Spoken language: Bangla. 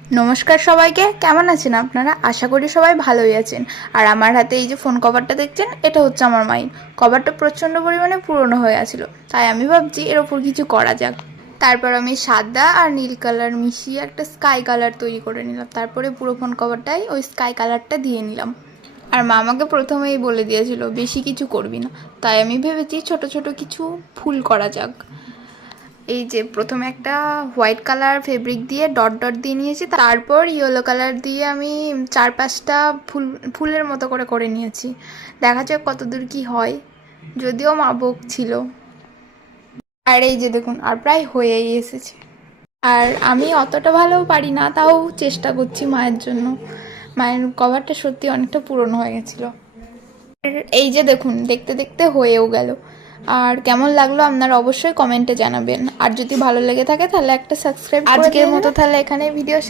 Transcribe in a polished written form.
নমস্কার সবাইকে, কেমন আছেন আপনারা? আশা করি সবাই ভালোই আছেন। আর আমার হাতে এই যে ফোন কভারটা দেখছেন, এটা হচ্ছে আমার মায়ের। কভারটা প্রচণ্ড পরিমাণে পুরনো হয়ে আছিল, তাই আমি ভাবছি এর ওপর কিছু করা যাক। তারপর আমি সাদা আর নীল কালার মিশিয়ে একটা স্কাই কালার তৈরি করে নিলাম। তারপরে পুরো ফোন কভারটাই ওই স্কাই কালারটা দিয়ে নিলাম। আর মা আমাকে প্রথমেই বলে দিয়েছিল বেশি কিছু করবি না, তাই আমি ভেবেছি ছোট ছোট কিছু ফুল করা যাক। এই যে প্রথমে একটা হোয়াইট কালার ফেব্রিক দিয়ে ডট ডট দিয়ে নিয়েছি, তারপর ইয়েলো কালার দিয়ে আমি 4-5টা ফুলের মতো করে করে নিয়েছি। দেখা যাক কতদূর কি হয়, যদিও মা বকছিল। আর এই যে দেখুন, আর প্রায় হয়েই এসেছে। আর আমি অতটা ভালো পারি না, তাও চেষ্টা করছি মায়ের জন্য। মায়ের কভারটা সত্যি অনেকটা পুরনো হয়ে গেছিলো। এই যে দেখুন, দেখতে দেখতে হয়েও গেল। আর কেমন লাগলো আপনারা অবশ্যই কমেন্টে জানাবেন। আর যদি ভালো লেগে থাকে তাহলে একটা সাবস্ক্রাইব করে আজকের মতো তাহলে এখানে ভিডিও